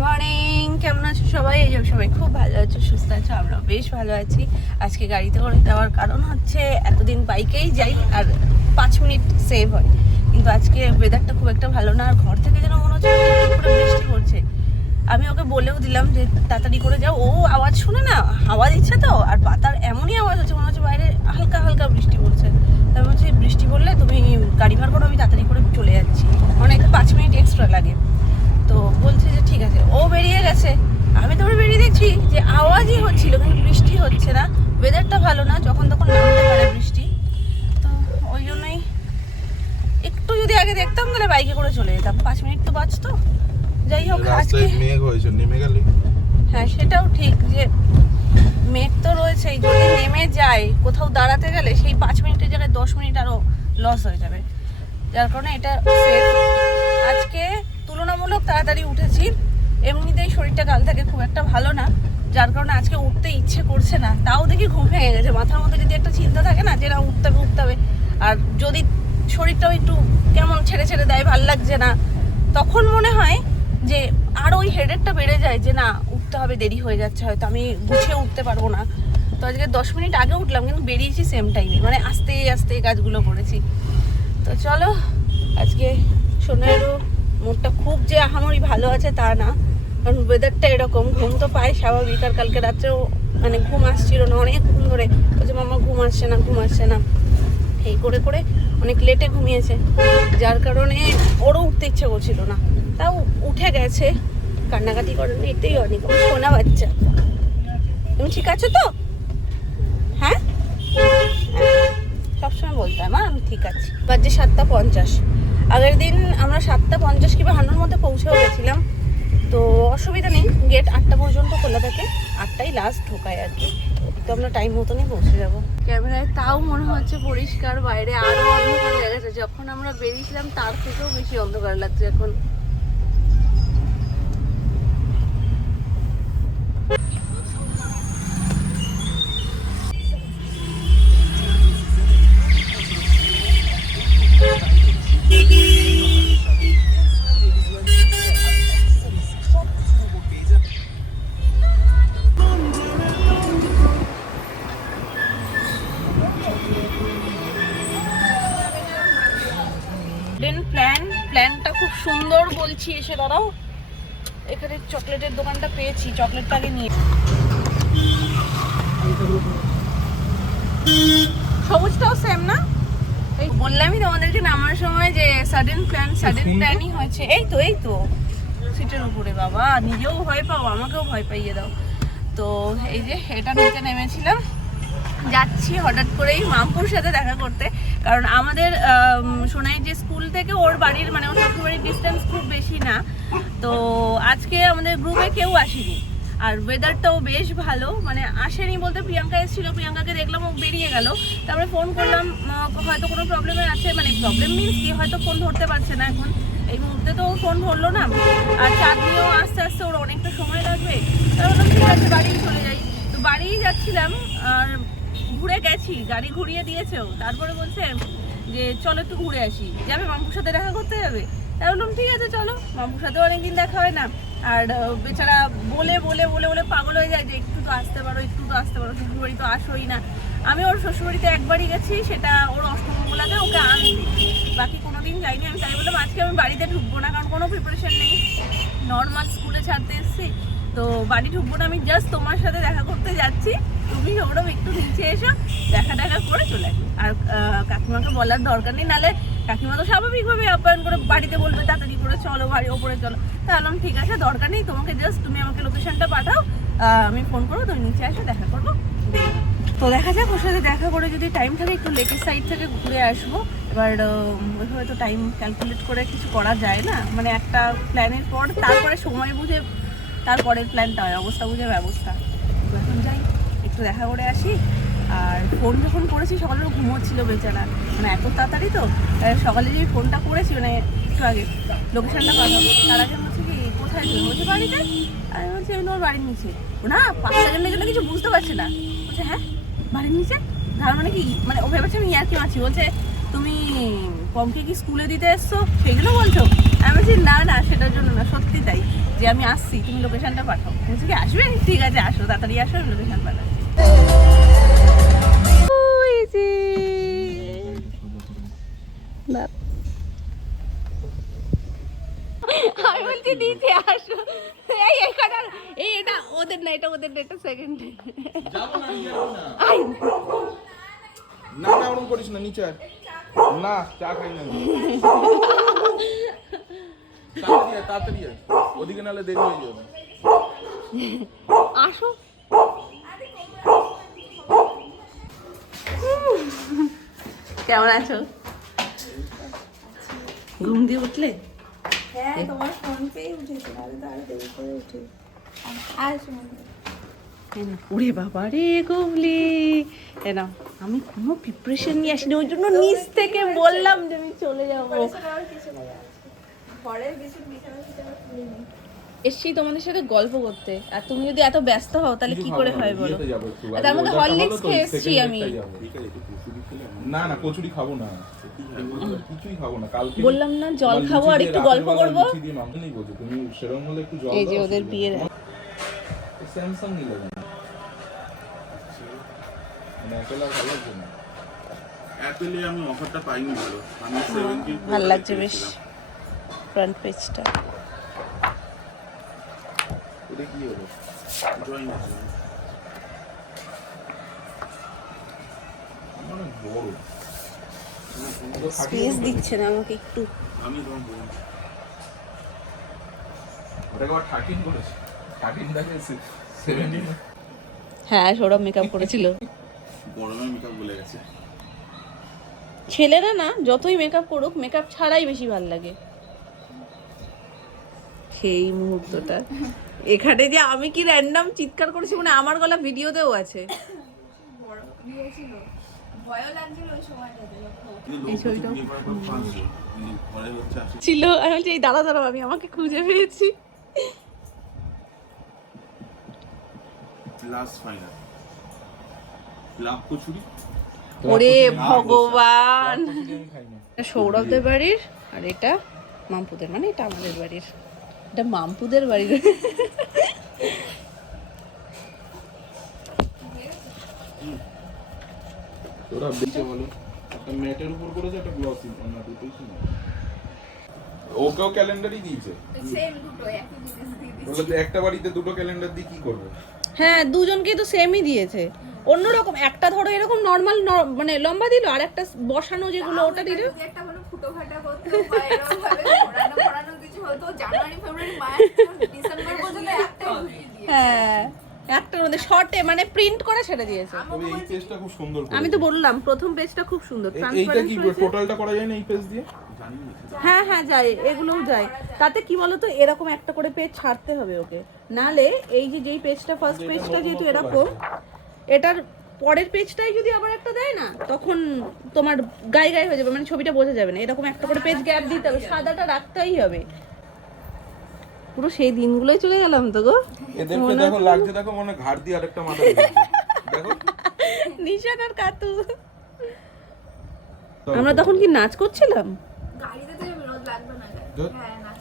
Morning, কেমন আছো সবাই? এই যে সবাই খুব ভালো আছো, সুস্থ আছো, আমরা বেশ ভালো আছি। আজকে গাড়িতে করে যাওয়ার কারণ হচ্ছে এতদিন বাইকেই যাই আর 5 মিনিট সেভ হয়, কিন্তু আজকে ওয়েদারটা খুব একটা ভালো না। আর ঘর থেকে যেন মনে হচ্ছে বৃষ্টি পড়ছে। আমি ওকে বলেও দিলাম যে তাড়াতাড়ি করে যাও, ও আওয়াজ শুনে না, আওয়াজ দিচ্ছে তো, আর পাতার এমনই আওয়াজ হচ্ছে মনে হচ্ছে বাইরে হালকা হালকা বৃষ্টি পড়ছে। তার বলছি বৃষ্টি পড়লে তুমি গাড়ি ভাড় করো, আমি তাড়াতাড়ি করে চলে যাচ্ছি, অনেক 5 মিনিট এক্সট্রা লাগে। তো বলছে যে ঠিক আছে, ও বেরিয়ে গেছে। আমি তারপরে বেরিয়ে দেখছি যে আওয়াজই হচ্ছিল কিন্তু বৃষ্টি হচ্ছে না, ওয়েদারটা ভালো না, যখন তখন নামতে পারে বৃষ্টি। তো ওই জন্যই একটু যদি আগে দেখতাম তাহলে বাইকে করে চলে যেতাম, 5 মিনিট তো বাঁচতো। যাই হোক, আজকে মেঘ হয়েছে, নেমে গেলে হ্যাঁ সেটাও ঠিক যে মেঘ তো রয়েছেই, যদি নেমে যায় কোথাও দাঁড়াতে গেলে সেই 5 মিনিটের জায়গায় 10 মিনিট আরও লস হয়ে যাবে, যার কারণে এটা সেফ। আজকে তুলনামূলক তাড়াতাড়ি উঠেছি, এমনিতেই শরীরটা কাল থেকে খুব একটা ভালো না, যার কারণে আজকে উঠতে ইচ্ছে করছে না। তাও দেখি ঘুম ভেঙে গেছে, মাথার মধ্যে যদি একটা চিন্তা থাকে না যে না উঠতে হবে, আর যদি শরীরটাও একটু কেমন ছেড়ে ছেড়ে দেয়, ভাল লাগছে না, তখন মনে হয় যে আর ওই হেডেকটা বেড়ে যায় যে না উঠতে হবে, দেরি হয়ে যাচ্ছে, হয়তো আমি গুছিয়ে উঠতে পারবো না। তো আজকে 10 মিনিট আগে উঠলাম কিন্তু বেরিয়েছি সেম টাইমে, মানে আস্তে আস্তে কাজগুলো করেছি। তো চলো, আজকে সোনারও মুডটা খুব যে আহামরি ভালো আছে তা না, কারণ ওয়েদারটা এরকম, ঘুম তো পায় স্বাভাবিক। আর কালকে রাত্রেও মানে ঘুম আসছিল না অনেকক্ষণ ধরে, বলছে মামা ঘুম আসছে না, এই করে করে অনেক লেটে ঘুমিয়েছে, যার কারণে ওরও উঠতে ইচ্ছে করছিল না। তাও উঠে গেছে, কান্নাকাটি করেন, এটাই অনেক সোনা বাচ্চা। তুমি ঠিক আছো তো? হ্যাঁ, সবসময় বলতাম আমি ঠিক আছি। বাজে 7:50। আগের দিন আমরা 7:50 কি 52 মধ্যে পৌঁছেও গেছিলাম, তো অসুবিধা নেই, গেট 8টা পর্যন্ত খোলা থাকে, 8টাই লাস্ট ঢোকায় আর কি। তো আমরা টাইম মতনই পৌঁছে যাবো। ক্যামেরায় তাও মনে হচ্ছে পরিষ্কার, বাইরে আরো অন্ধকার হয়ে গেছে, যখন আমরা বেরিয়েছিলাম তার থেকেও বেশি অন্ধকার লাগছে এখন। প্ল্যানটা খুব সুন্দর বলছি, এসে দাঁড়াও, এখানে চকলেটের দোকানটা পেয়েছি, চকলেটটা আগে নিয়ে। সবুজটাও সেম না? এই বললামই তোমাদেরকে নামার সময় যে সাডেন প্ল্যানই হয়েছে। এই তো সিটের উপরে, বাবা নিজেও ভয় পাও, আমাকেও ভয় পাইয়ে দাও। তো এই যে এটা নিচে নেমেছিলাম, যাচ্ছি হঠাৎ করেই মামপুর সাথে দেখা করতে, কারণ আমাদের সোনাই যে স্কুল থেকে ওর বাড়ির মানে ওর শ্বশুরবাড়ির ডিস্টেন্স খুব বেশি না। তো আজকে আমাদের গ্রুপে কেউ আসেনি, আর ওয়েদারটাও বেশ ভালো, মানে আসেনি বলতে প্রিয়াঙ্কা এসেছিল, প্রিয়াঙ্কাকে দেখলাম ও বেরিয়ে গেল। তারপরে ফোন করলাম, হয়তো কোনো প্রবলেমে আছে, মানে প্রবলেম মিনস কি, হয়তো ফোন ধরতে পারছে না এখন এই মুহূর্তে, তো ফোন ধরলো না। আর চাঁদনিও আস্তে আস্তে ওর অনেকটা সময় লাগবে, তারপর ঠিক আছে বাড়ি চলে যাই। তো বাড়িই যাচ্ছিলাম, আর ঘুরে গেছি, গাড়ি ঘুরিয়ে দিয়েছেও, তারপরে বলছে যে চলো একটু ঘুরে আসি, যাবে মামপুর সাথে দেখা করতে যাবে। তাই বললাম ঠিক আছে চলো, মামপুর সাথেও অনেকদিন দেখা হয় না। আর বেচারা বলে বলে বলে বলে পাগল হয়ে যায় যে একটু তো আসতে পারো, শ্বশুরবাড়ি তো আসোই না। আমি ওর শ্বশুরবাড়িতে একবারই গেছি, সেটা ওর অষ্টমঙ্গলাতে ওকে আনতে, বাকি কোনোদিন যাইনি। আমি তাই বললাম আজকে আমি বাড়িতে ঢুকবো না, কারণ কোনো প্রিপারেশন নেই, নর্মাল স্কুলে ছাড়তে এসেছি, তো বাড়ি ঢুকবো না, আমি জাস্ট তোমার সাথে দেখা করতে যাচ্ছি, তুমি ওরম একটু নিচে এসো, দেখা করে চলে আসো। আর কাকিমাকে বলার দরকার নেই, নাহলে কাকিমা তো স্বাভাবিকভাবে আপ্যায়ন করে বাড়িতে বলবে তাড়াতাড়ি করে চলো, বাড়ি ওপরে চলো। তাহলে ঠিক আছে, দরকার নেই, তোমাকে জাস্ট তুমি আমাকে লোকেশনটা পাঠাও, আমি ফোন করবো, তুমি নিচে এসে দেখা করবো। তো দেখা যাক, ওর সাথে দেখা করে যদি টাইম থাকে একটু লেকের সাইড থেকে ঘুরে আসবো। এবার ওইভাবে তো টাইম ক্যালকুলেট করে কিছু করা যায় না, মানে একটা প্ল্যানের পর তারপরে সময় বুঝে তারপরের প্ল্যানটা হয়, অবস্থা বুঝে ব্যবস্থা। তো এখন যাই, একটু দেখা করে আসি। আর ফোন যখন করেছি সকালেও ঘুমোচ্ছিল বেচারা, মানে এত তাড়াতাড়ি তো, সকালে যে ফোনটা করেছি মানে একটু আগে লোকেশনটা পাঠাবো, তার আগে বলছি কি কোথায় তুমি, বলছে বাড়িতে। আমি বলছি আমি তোমার বাড়ির নিচে, না 5 সেকেন্ডের জন্য কিছু বুঝতে পারছে না, বলছে হ্যাঁ বাড়ির নিচে, তার মানে কি, মানে ও ভেবেছে আমি ইয়ার্কি মারছি। বলছে তুমি পমকে কি স্কুলে দিতে এসছো সেগুলো বলছো? আমি বলছি না সেটার জন্য না, সত্যি তাই। যে আমি আসছি, তুমি লোকেশনটা পাঠাও। বলছি কি আসবে, ঠিক আছে আসো, তাড়াতাড়ি আসো, আমি লোকেশন পাঠাচ্ছি। আমি বলছি নিচে আসো, এই এখানে, এই এটা ওদের না, এটা ওদের না, এটা সেকেন্ড। যাবো না, নিয়ে যাবো না। না না, ওরকম করিস না, নিচে আয়। না, চা খাই না। তাড়াতাড়ি আয়, তাড়াতাড়ি আয়। ওদিকে নাহলে দেরি হয়ে যাবে। আসো। কেমন আছো? ঘুম দিয়ে উঠলে? হ্যাঁ, তোমার ফোন পেয়ে উঠেছি, নাহলে তো আরো দেরি করে উঠি। ওরে বাবা রে গুবলি, না আমি কোনো প্রিপারেশন নিয়ে আসিনি, ওই জন্য নিচ থেকে বললাম যে আমি চলে যাবো। এসছি তোমাদের সাথে গল্প করতে, আর তুমি যদি এত ব্যস্ত হও তাহলে কি করে হয় বলো? তার মধ্যে হরলিক্স খেয়ে এসছি আমি। না না, কচুরি খাবো না, কিছুই খাবো না। কালকে বললাম না জল খাবো আর একটু গল্প করবো। তুমি সেরকম হলে একটু জল এই যে ওদের বিয়ের স্যামসাং নিলে না, মানে অ্যাপেল আর ভালো লাগছে না। অ্যাপেলে আমি অফারটা পাইনি, ভালো আমি 70 ভালো লাগছে বেশ ফ্রন্ট পেজটা। এটা কি হলো? জয়েন আছে মানে বড় স্পেস দিচ্ছে না আমাকে একটু। আমি তোমার বলবো ওটাকে আবার 13 করেছে, 13 দেখে 17। হ্যাঁ, সৌরভ মেকআপ করেছিল। গরমে মেকআপ বলে গেছে। ছেলেরা না যতই মেকআপ করুক, মেকআপ ছাড়াই বেশি ভালো লাগে। সেই মুহূর্তটা এখানে যে আমি কি র্যান্ডম চিৎকার করেছি, মানে আমার গলা ভিডিওতেও আছে। ভয়ও লাগছিল ওই সময়টাতে। এই ছবিটাও ঘরে হচ্ছে আসে ছিল, আমি বলছি এই দাঁড়া দাঁড়াও, আমি আমাকে খুঁজে পেয়েছি। লাস্ট ফাইনাল লাভ কচুরি। ওরে ভগবান, আমি খাই না। এটা সৌরভদের বাড়ির আর এটা মামপুদের, মানে এটা আমাদের বাড়ির, এটা মামপুদের বাড়ির। তোরা বেঁচে বলো, একটা ম্যাটের উপর করেছে, একটা গ্লসি, না দুটোই শুনে। ওকেও ক্যালেন্ডারই দিয়েছে। সেম দুটো একই জিনিস দিয়ে দিই। বলে তো একটা বাড়িতে দুটো ক্যালেন্ডার দিয়ে কি করবে? হ্যাঁ, দুজনকেই তো সেমই দিয়েছে। অন্যরকম একটা ধরো এরকম নর্মাল, মানে লম্বা দিল, আর একটা বসানো যেগুলো ওটা দিল। যদি একটা কোনো ফুটো ফাটা করতে বা এরকম ভাবে ঘোরানো কিছু হতো, জানুয়ারি ফেব্রুয়ারি মার্চ ডিসেম্বর পর্যন্ত একটাই ঢুকিয়ে দিয়ে। হ্যাঁ, একটার মধ্যে শর্টে মানে প্রিন্ট করে ছেড়ে দিয়েছে। তবে এই পেজটা খুব সুন্দর করেছে। আমি তো বললাম প্রথম পেজটা খুব সুন্দর, এইটা ট্রান্সপারেন্ট কি হয়েছে। টোটালটা করা যায় না এই পেজ দিয়ে? জানি না হ্যাঁ হ্যাঁ যায়, এগুলোও যায়। তাতে কি বলতো, এরকম একটা করে পেজ ছাড়তে হবে ওকে, নালে এই যে যেই পেজটা ফার্স্ট পেজটা যেহেতু এরকম, এটার পরের পেজটাই যদি আবার একটা দেয় না, তখন তোমার গায়ে গায়ে হয়ে যাবে, মানে ছবিটা বোঝা যাবে না। এরকম একটা করে পেজ গ্যাপ দিতে হবে, সাদাটা রাখতেই হবে। পুরো সেই দিনগুলোই চলে গেলাম তো গো। এদেরকে দেখো লাগছে, দেখো মনে হয় ঘাড় দিয়ে আরেকটা মাথা দেখো। নিশান আর কাতু, আমরা তখন কি নাচ করছিলাম? গাড়িতে তো রোজ লাগবে না গাড়ি। ধুর। হ্যাঁ, নাচ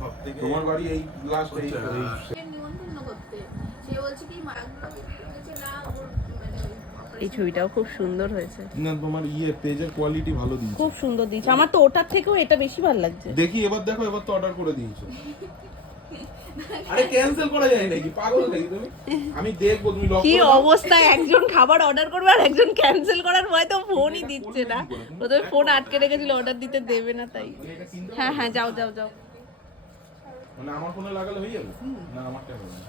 সবথেকে তোমার বাড়ি এই লাস্ট এই নিমন্ত্রণ করতে। সে বলছে কি মাগুলো বলেছে না, ওর মানে এই ছবিটাও খুব সুন্দর হয়েছে, না তোমার পেজের কোয়ালিটি ভালো দিয়েছে। খুব সুন্দর দিয়েছে। আমার তো ওটার থেকেও এটা বেশি ভালো লাগছে। দেখি এবার দেখো, এবার তো অর্ডার করে দিয়েছো। আরে ক্যান্সেল করা যায় নাকি? পাগল নাকি তুমি? আমি দেখবো তুমি লক কি করে দাও। অবস্থা, একজন খাবার অর্ডার করবে আর একজন ক্যান্সেল করার ভয় তো ফোনই দিচ্ছে না। প্রথমে ফোন আটকে রেখেছিল, অর্ডার দিতে দেবে না তাই। এটা কিনতে হ্যাঁ হ্যাঁ, যাও যাও যাও। মানে আমার ফোনে লাগালে হয়ে যাবে? না আমারটা হবে না।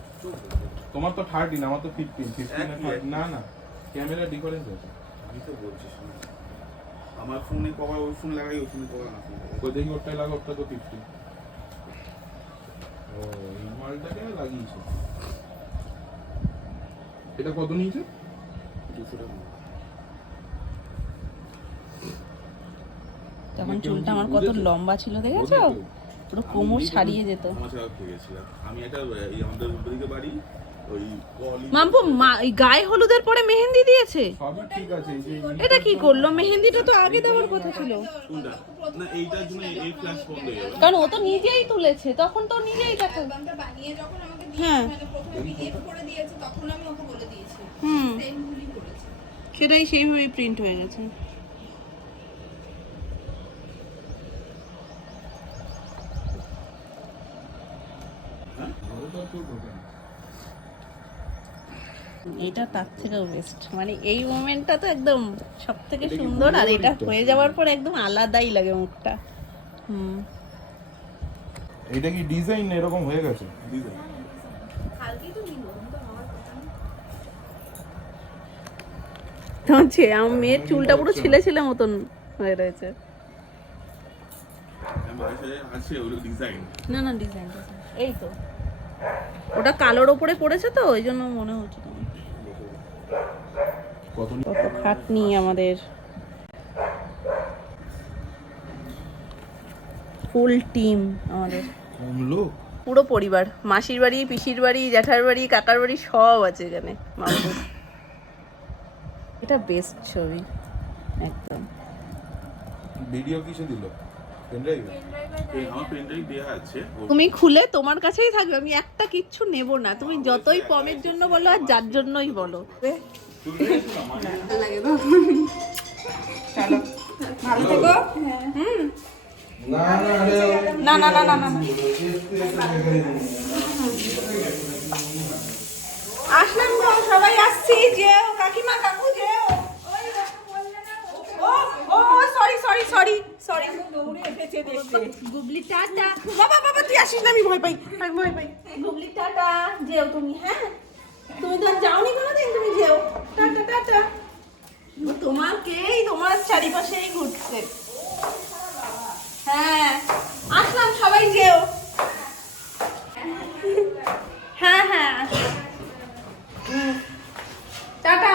তোমার তো 13, আমার তো 15 আর 13 না না, ক্যামেরা ডিফারেন্স আছে। আমি তো বলছি শোনো, আমার ফোনে কভার ওই ফোন লাগাই, ওই ফোনে কভার না ফোন লাগাই। ওই দেখি ওরটাই লাগা, ওরটা তো 15। ও এই মালটাকে লাগিয়েছে। এটা কত নিয়েছে? 200 টাকা। তখন চুলটা আমার কত লম্বা ছিল দেখেছো, পুরো কোমর ছাড়িয়ে যেত। আমার ছাড়া খেয়ে গেছিলাম আমি। একটা এই আমাদের উল্টোদিকে বাড়ি, ওই মাম্পু এই গায়ে হলুদের পরে মেহেন্দি দিয়েছে? সবই ঠিক আছে, এই যে এটা কি করলো? মেহেন্দিটা তো আগে দেওয়ার কথা ছিল। কোনটা? না এইটার জন্য এই ফ্ল্যাশ বন্ধ হয়ে যাবে। কারণ ও তো নিজেই তুলেছে, তখন তো নিজেই দেখা। অ্যালবামটা বানিয়ে যখন আমাকে হ্যাঁ। মানে প্রথমে পিডিএফ করে দিয়েছে তখন আমি ওকে বলে দিয়েছি হুম, সেম ভুলই করেছে। সেটাই সেইভাবেই প্রিন্ট হয়ে গেছে। ঘরে তো আর কেউ ঢোকে না। এটা তার থেকেও বেস্ট, মানে এই মোমেন্টটা তো একদম সব থেকে সুন্দর, আর এটা হয়ে যাওয়ার পর একদম আলাদাই লাগে মুখটা। হুম, এটা কি ডিজাইন এরকম হয়ে গেছে? ডিজাইন কালকেই তো নিল তো আমার কথা না। হচ্ছে আমার মেয়ের চুলটা পুরো ছিলে ছিলে মতন হয়ে রয়েছে। আছে ওর ডিজাইন। না না, ডিজাইন এই তো, ওটা কালোর ওপরে পড়েছে তো ওই জন্য মনে হচ্ছে তোমার। কত কত খাটনি আমাদের, ফুল টিম আমাদের, কম লোক? পুরো পরিবার, মাসির বাড়ি, পিসির বাড়ি, জ্যাঠার বাড়ি, কাকার বাড়ি সব আছে এখানে মামুর। এটা বেস্ট ছবি একদম। ভিডিও কিসে দিল? পেনড্রাইভে? আমার পেনড্রাইভ দেয়া আছে। তুমি খুলে তোমার কাছেই থাকবে, আমি একটা কিচ্ছু নেব না, তুমি যতই কমের জন্য বলো আর যার জন্যই বলো। ভালো থেকো। না না আরে না না না না না, আসলাম গো, সবাই আসছি, যেও কাকিমা কাকু যেও। ও সরি সরি সরি সরি, দৌড়ে এসেছে দেখতে। গুবলি টাটা। বাবা বাবা তুই আসিস না, আমি ভয় পাই, আমি ভয় পাই। গুবলি টাটা, যেও তুমি। হ্যাঁ, তুমি তো আর যাওনি কোনোদিন, তুমি যেও। Tata tata. তোমাকেই, তোমার চারিপাশেই ঘুরছে। হ্যাঁ আসলাম, সবাই যেও। হ্যাঁ হ্যাঁ, টাটা।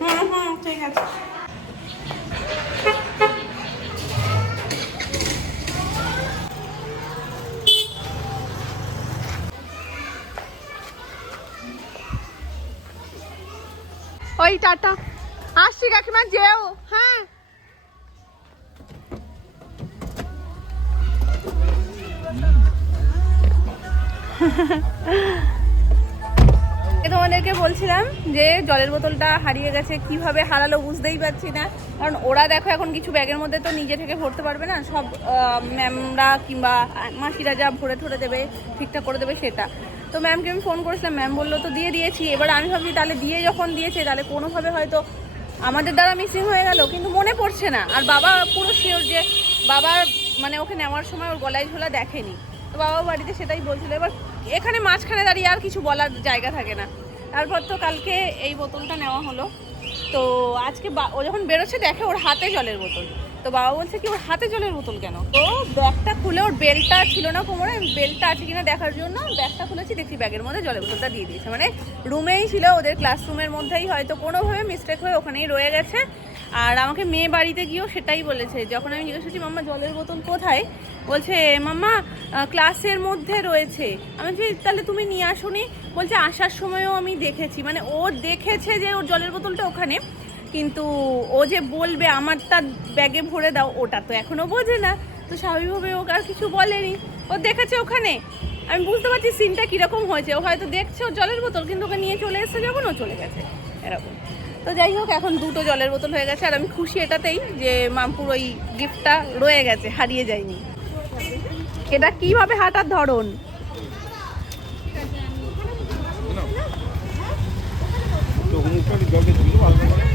হুম হুম, ঠিক আছে। ওই টাটা, আসছি কাকিমা, যেও। হ্যাঁ তোমাদেরকে বলছিলাম যে জলের বোতলটা হারিয়ে গেছে, কিভাবে হারালো বুঝতেই পারছি না। কারণ ওরা দেখো এখন কিছু ব্যাগের মধ্যে তো নিজে থেকে ভরতে পারবে না, সব ম্যামরা কিংবা মাসিরা যা ভরে ঠরে দেবে, ঠিকঠাক করে দেবে সেটা। তো ম্যামকে আমি ফোন করেছিলাম, ম্যাম বললো তো দিয়ে দিয়েছি। এবার আমি ভাবছি তাহলে দিয়ে যখন দিয়েছে তাহলে কোনোভাবে হয়তো আমাদের দ্বারা মিসিং হয়ে গেল, কিন্তু মনে পড়ছে না। আর বাবা পুরো শিওর যে বাবা মানে ওকে নেওয়ার সময় ওর গলায় ঝোলা দেখেনি, তো বাবা বাড়িতে সেটাই বলছিল। এবার এখানে মাঝখানে দাঁড়িয়ে আর কিছু বলার জায়গা থাকে না। তারপর তো কালকে এই বোতলটা নেওয়া হলো, তো আজকে ও যখন বেরোচ্ছে দেখে ওর হাতে জলের বোতল, তো বাবা বলছে কি ওর হাতে জলের বোতল কেন? তো ব্যাগটা খুলে, ওর বেলটা ছিল না কোমরে, বেলটা আছে কিনা দেখার জন্য ব্যাগটা খুলেছি, দেখছি ব্যাগের মধ্যে জলের বোতলটা দিয়ে দিয়েছে। মানে রুমেই ছিল, ওদের ক্লাসরুমের মধ্যেই হয়তো কোনোভাবে মিস্টেক হয়ে ওখানেই রয়ে গেছে। আর আমাকে মেয়ে বাড়িতে গিয়েও সেটাই বলেছে, যখন আমি জিজ্ঞেস করছি মাম্মা জলের বোতল কোথায়, বলছে মাম্মা ক্লাসের মধ্যে রয়েছে। আমি বলছি তাহলে তুমি নিয়ে আসোনি? বলছে আসার সময়ও আমি দেখেছি। মানে ও দেখেছে যে ওর জলের বোতলটা ওখানে, কিন্তু ও যে বলবে আমারটা ব্যাগে ভরে দাও, ওটা তো এখনও বোঝে না। তো স্বাভাবিকভাবে ওকে আর কিছু বলেনি, ও দেখেছে ওখানে। আমি বুঝতে পারছি সিনটা কীরকম হয়েছে, ও হয়তো দেখছে ওর জলের বোতল, কিন্তু ওকে নিয়ে চলে এসেছে যখন, ও চলে গেছে এরকম। তো যাই হোক, এখন দুটো জলের বোতল হয়ে গেছে, আর আমি খুশি এটাতেই যে মামপুর ওই গিফটটা রয়ে গেছে, হারিয়ে যায়নি। এটা কিভাবে হাঁটার ধরন, তো মুখটা জলকে ছিল ভালো করে